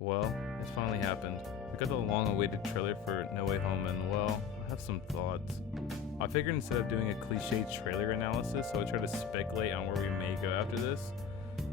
Well, it's finally happened. We got the long-awaited trailer for No Way Home, and well, I have some thoughts. I figured instead of doing a cliche trailer analysis, I would try to speculate on where we may go after this.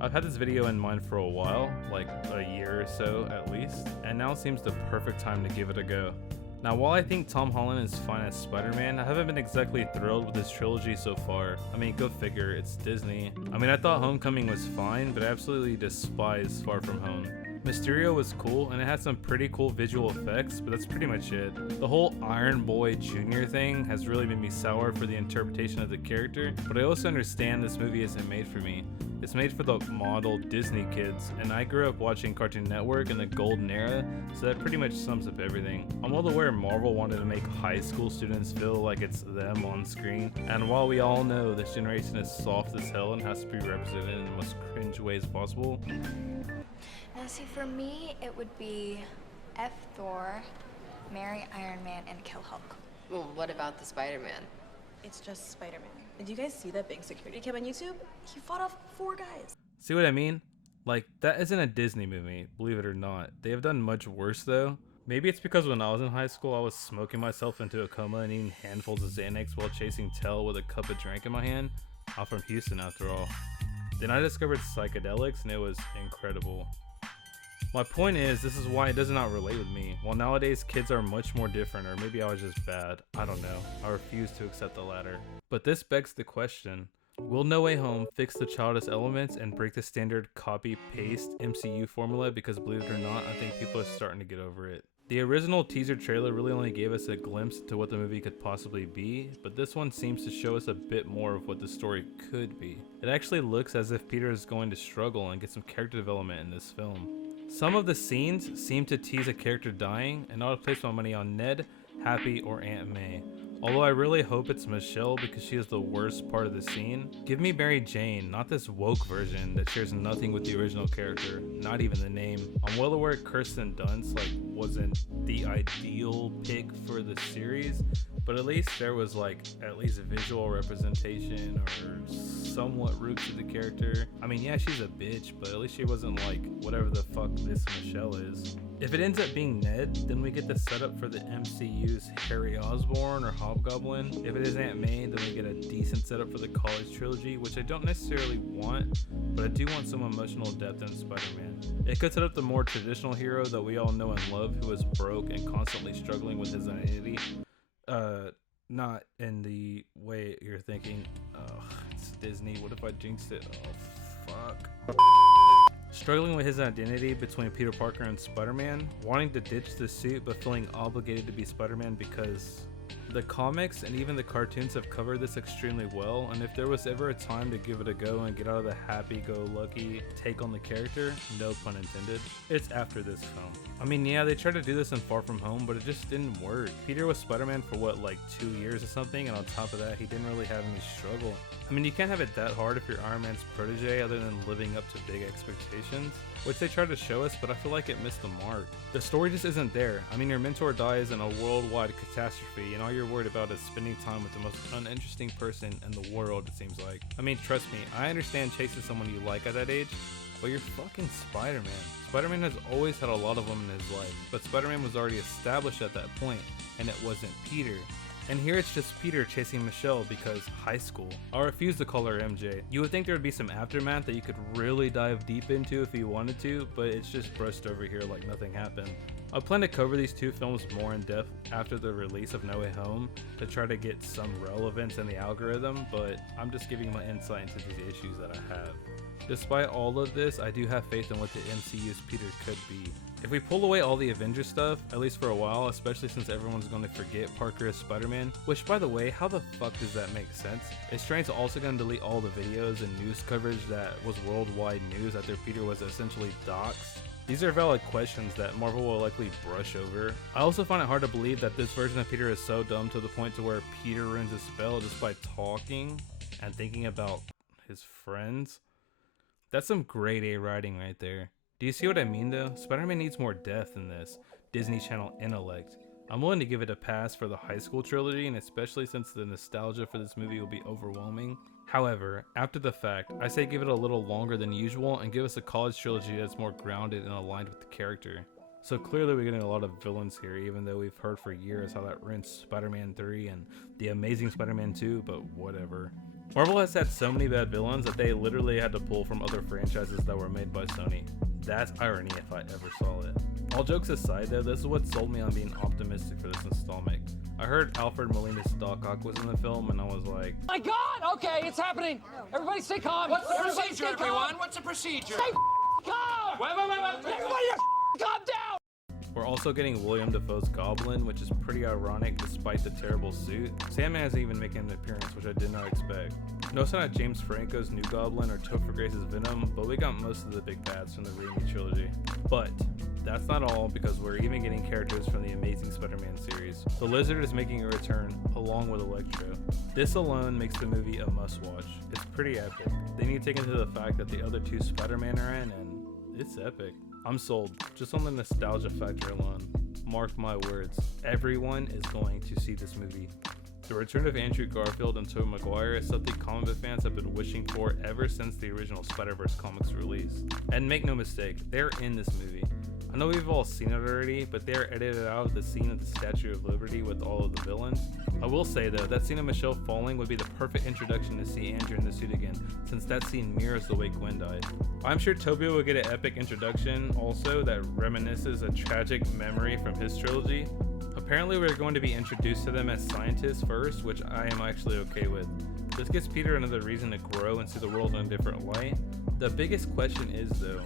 I've had this video in mind for a while, like a year or so at least, and now seems the perfect time to give it a go. Now, while I think Tom Holland is fine as Spider-Man, I haven't been exactly thrilled with this trilogy so far. I mean, go figure, it's Disney. I mean, I thought Homecoming was fine, but I absolutely despise Far From Home. Mysterio was cool, and it had some pretty cool visual effects, but that's pretty much it. The whole Iron Boy Jr. thing has really made me sour for the interpretation of the character, but I also understand this movie isn't made for me. It's made for the model Disney kids, and I grew up watching Cartoon Network in the golden era, so that pretty much sums up everything. I'm well aware Marvel wanted to make high school students feel like it's them on screen, and while we all know this generation is soft as hell and has to be represented in the most cringe ways possible. Now see, for me, it would be F Thor, marry Iron Man, and kill Hulk. Well, what about the Spider-Man? It's just Spider-Man. Did you guys see that big security cam on YouTube? He fought off 4 guys. See what I mean? Like, that isn't a Disney movie, believe it or not. They have done much worse though. Maybe it's because when I was in high school, I was smoking myself into a coma and eating handfuls of Xanax while chasing tail with a cup of drink in my hand. I'm from Houston after all. Then I discovered psychedelics and it was incredible. My point is, this is why it does not relate with me. While nowadays kids are much more different, or maybe I was just bad, I don't know. I refuse to accept the latter. But this begs the question, will No Way Home fix the childish elements and break the standard copy-paste MCU formula? Because believe it or not, I think people are starting to get over it. The original teaser trailer really only gave us a glimpse into what the movie could possibly be, but this one seems to show us a bit more of what the story could be. It actually looks as if Peter is going to struggle and get some character development in this film. Some of the scenes seem to tease a character dying, and I would place my money on Ned, Happy, or Aunt May. Although I really hope it's Michelle because she is the worst part of the scene. Give me Mary Jane, not this woke version that shares nothing with the original character, not even the name. I'm well aware Kirsten Dunst wasn't the ideal pick for the series, but at least there was at least visual representation or somewhat roots to the character. I mean, yeah, she's a bitch, but at least she wasn't whatever the fuck this Michelle is. If it ends up being Ned, then we get the setup for the MCU's Harry Osborn or Hobgoblin. If it is Aunt May, then we get a decent setup for the college trilogy, which I don't necessarily want, but I do want some emotional depth in Spider-Man. It could set up the more traditional hero that we all know and love, who is broke and constantly struggling with his identity. Not in the way you're thinking. Oh, it's Disney. What if I jinxed it? Oh, fuck. Struggling with his identity between Peter Parker and Spider-Man, wanting to ditch the suit but feeling obligated to be Spider-Man because the comics and even the cartoons have covered this extremely well, and if there was ever a time to give it a go and get out of the happy-go-lucky take on the character, no pun intended, it's after this film. I mean, yeah, they tried to do this in Far From Home, but it just didn't work. Peter was Spider-Man for 2 years or something, and on top of that, he didn't really have any struggle. I mean, you can't have it that hard if you're Iron Man's protege other than living up to big expectations, which they tried to show us, but I feel like it missed the mark. The story just isn't there. I mean, your mentor dies in a worldwide catastrophe, and all you're worried about is spending time with the most uninteresting person in the world, it seems like. I mean, trust me, I understand chasing someone you like at that age, but you're fucking Spider-Man. Spider-Man has always had a lot of them in his life, but Spider-Man was already established at that point, and it wasn't Peter. And here it's just Peter chasing Michelle because high school. I refuse to call her MJ. You would think there would be some aftermath that you could really dive deep into if you wanted to, but it's just brushed over here like nothing happened. I plan to cover these 2 films more in depth after the release of No Way Home to try to get some relevance in the algorithm, but I'm just giving my insight into these issues that I have. Despite all of this, I do have faith in what the MCU's Peter could be. If we pull away all the Avengers stuff, at least for a while, especially since everyone's going to forget Parker as Spider-Man, which by the way, how the fuck does that make sense? Is Strange also going to delete all the videos and news coverage that was worldwide news after Peter was essentially doxxed? These are valid questions that Marvel will likely brush over. I also find it hard to believe that this version of Peter is so dumb to the point to where Peter ruins his spell just by talking and thinking about his friends. That's some grade A writing right there. Do you see what I mean though? Spider-Man needs more depth in this Disney Channel intellect. I'm willing to give it a pass for the high school trilogy, and especially since the nostalgia for this movie will be overwhelming. However, after the fact, I say give it a little longer than usual and give us a college trilogy that's more grounded and aligned with the character. So clearly we're getting a lot of villains here, even though we've heard for years how that rinsed Spider-Man 3 and the Amazing Spider-Man 2, but whatever. Marvel has had so many bad villains that they literally had to pull from other franchises that were made by Sony. That's irony if I ever saw it. All jokes aside though, this is what sold me on being optimistic for this installment. I heard Alfred Molina's Doc Ock was in the film and I was like, My God! Okay, it's happening! Everybody stay calm! What's the procedure, everyone? What's the procedure? Stay calm! Wait. Everybody calm down! we're also getting William Dafoe's Goblin, which is pretty ironic despite the terrible suit. Sandman isn't even making an appearance, which I did not expect. No sign of James Franco's New Goblin or Topher Grace's Venom, but we got most of the big bads from the Raimi trilogy. But that's not all, because we're even getting characters from the Amazing Spider-Man series. The Lizard is making a return, along with Electro. This alone makes the movie a must-watch. It's pretty epic. Then you take into the fact that the other two Spider-Man are in, and it's epic. I'm sold, just on the nostalgia factor alone. Mark my words, everyone is going to see this movie. The return of Andrew Garfield and Tobey Maguire is something comic book fans have been wishing for ever since the original Spider-Verse comics release. And make no mistake, they're in this movie. I know we've all seen it already, but they're edited out of the scene at the Statue of Liberty with all of the villains. I will say though, that scene of Michelle falling would be the perfect introduction to see Andrew in the suit again, since that scene mirrors the way Gwen died. I'm sure Tobey will get an epic introduction also that reminisces a tragic memory from his trilogy. Apparently we're going to be introduced to them as scientists first, which I am actually okay with. This gives Peter another reason to grow and see the world in a different light. The biggest question is though,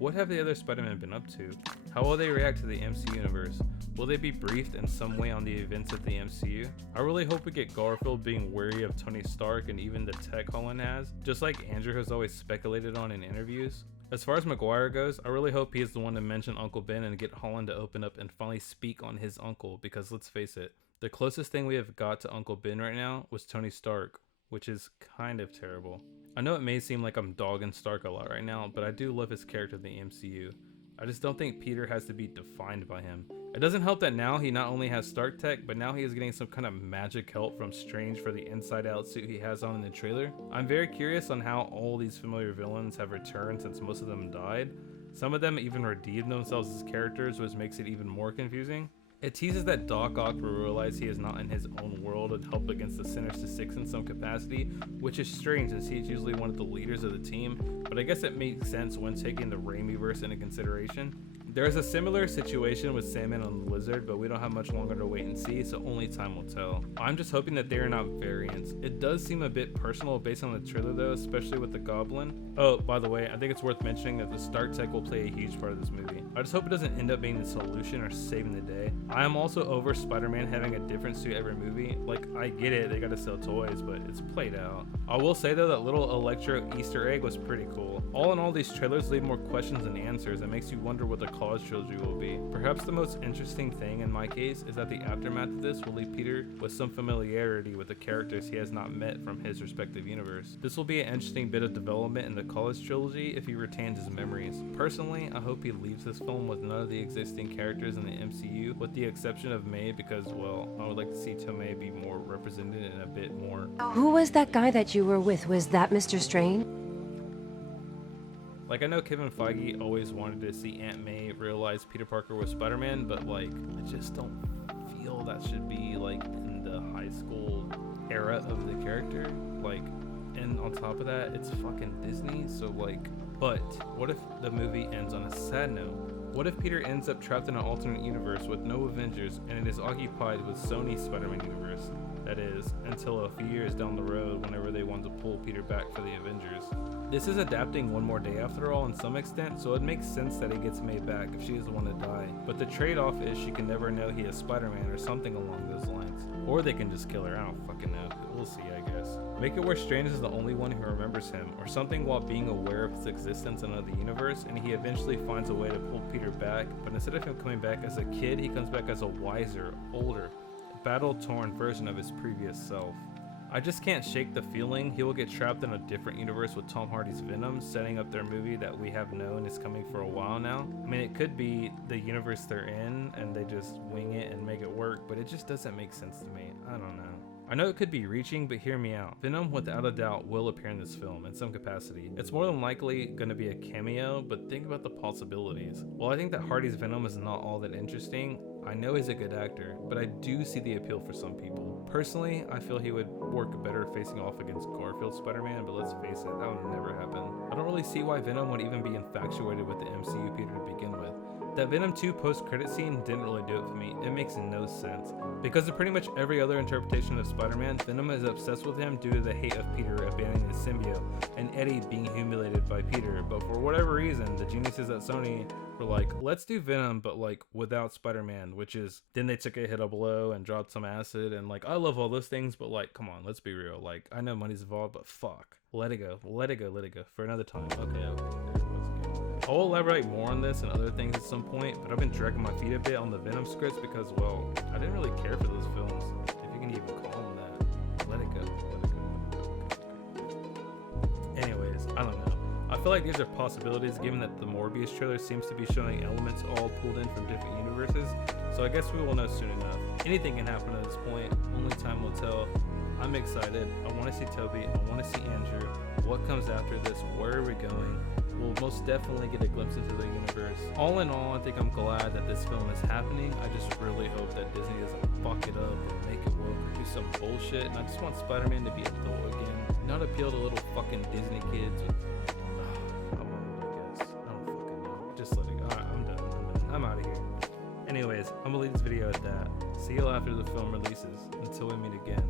what have the other Spider-Men been up to? How will they react to the MCU universe? Will they be briefed in some way on the events of the MCU? I really hope we get Garfield being wary of Tony Stark and even the tech Holland has, just like Andrew has always speculated on in interviews. As far as Maguire goes, I really hope he is the one to mention Uncle Ben and get Holland to open up and finally speak on his uncle, because let's face it, the closest thing we have got to Uncle Ben right now was Tony Stark, which is kind of terrible. I know it may seem like I'm dogging Stark a lot right now, but I do love his character in the MCU. I just don't think Peter has to be defined by him. It doesn't help that now he not only has Stark tech, but now he is getting some kind of magic help from Strange for the inside out suit he has on in the trailer. I'm very curious on how all these familiar villains have returned since most of them died. Some of them even redeemed themselves as characters, which makes it even more confusing. It teases that Doc Ock will realize he is not in his own world and help against the Sinister Six in some capacity, which is strange since he's usually one of the leaders of the team, but I guess it makes sense when taking the Raimiverse into consideration. There is a similar situation with Sandman and the Lizard, but we don't have much longer to wait and see, so only time will tell. I'm just hoping that they are not variants. It does seem a bit personal based on the trailer though, especially with the Goblin. Oh, by the way, I think it's worth mentioning that the Stark tech will play a huge part of this movie. I just hope it doesn't end up being the solution or saving the day. I am also over Spider-Man having a different suit every movie. Like, I get it, they gotta sell toys, but it's played out. I will say though, that little Electro Easter egg was pretty cool. All in all, these trailers leave more questions than answers and makes you wonder what the college trilogy will be. Perhaps the most interesting thing in my case is that the aftermath of this will leave Peter with some familiarity with the characters he has not met from his respective universe. This will be an interesting bit of development in the college trilogy if he retains his memories. Personally, I hope he leaves this film with none of the existing characters in the MCU, with the exception of May, because, well, I would like to see Tomei be more represented and a bit more. Who was that guy that you were with? Was that Mr. Strange? Like, I know Kevin Feige always wanted to see Aunt May realize Peter Parker was Spider-Man, but like, I just don't feel that should be like in the high school era of the character. Like, and on top of that, it's fucking Disney, so like, but what if the movie ends on a sad note? What if Peter ends up trapped in an alternate universe with no Avengers and it is occupied with Sony's Spider-Man universe? That is, until a few years down the road whenever they want to pull Peter back for the Avengers. This is adapting One More Day after all in some extent, so it makes sense that he gets May back if she is the one to die. But the trade-off is she can never know he is Spider-Man or something along those lines. Or they can just kill her, I don't fucking know. We'll see, I guess. Make it where Strange is the only one who remembers him, or something, while being aware of his existence in another universe, and he eventually finds a way to pull Peter back, but instead of him coming back as a kid, he comes back as a wiser, older, battle-torn version of his previous self. I just can't shake the feeling he will get trapped in a different universe with Tom Hardy's Venom, setting up their movie that we have known is coming for a while now. I mean, it could be the universe they're in and they just wing it and make it work, but it just doesn't make sense to me. I don't know. I know it could be reaching, but hear me out. Venom, without a doubt, will appear in this film in some capacity. It's more than likely going to be a cameo, but think about the possibilities. While I think that Hardy's Venom is not all that interesting, I know he's a good actor, but I do see the appeal for some people. Personally, I feel he would work better facing off against Garfield's Spider-Man, but let's face it, that would never happen. I don't really see why Venom would even be infatuated with the MCU Peter to begin with. That Venom 2 post-credit scene didn't really do it for me. It makes no sense. Because of pretty much every other interpretation of Spider-Man, Venom is obsessed with him due to the hate of Peter abandoning his symbiote, and Eddie being humiliated by Peter. But for whatever reason, the geniuses at Sony were like, let's do Venom, but like without Spider-Man, which is, then they took a hit a blow and dropped some acid, and like, I love all those things, but like, come on, let's be real. Like, I know money's involved, but fuck. Let it go, let it go, let it go, for another time. Okay. I'll elaborate more on this and other things at some point, but I've been dragging my feet a bit on the Venom scripts because, well, I didn't really care for those films, if you can even call them that. Let it go, let it go, let it go. Anyways, I don't know. I feel like these are possibilities given that the Morbius trailer seems to be showing elements all pulled in from different universes, so I guess we will know soon enough. Anything can happen at this point, only time will tell. I'm excited, I want to see Toby, I want to see Andrew. What comes after this, where are we going? We'll most definitely get a glimpse into the universe. All in all, I think I'm glad that this film is happening. I just really hope that Disney doesn't fuck it up or make it woke or do some bullshit. And I just want Spider-Man to be adult again, not appeal to little fucking Disney kids with, I guess. I don't fucking know. Just let it go. Alright, I'm done. I'm out of here. Anyways, I'm gonna leave this video at that. See you after the film releases. Until we meet again.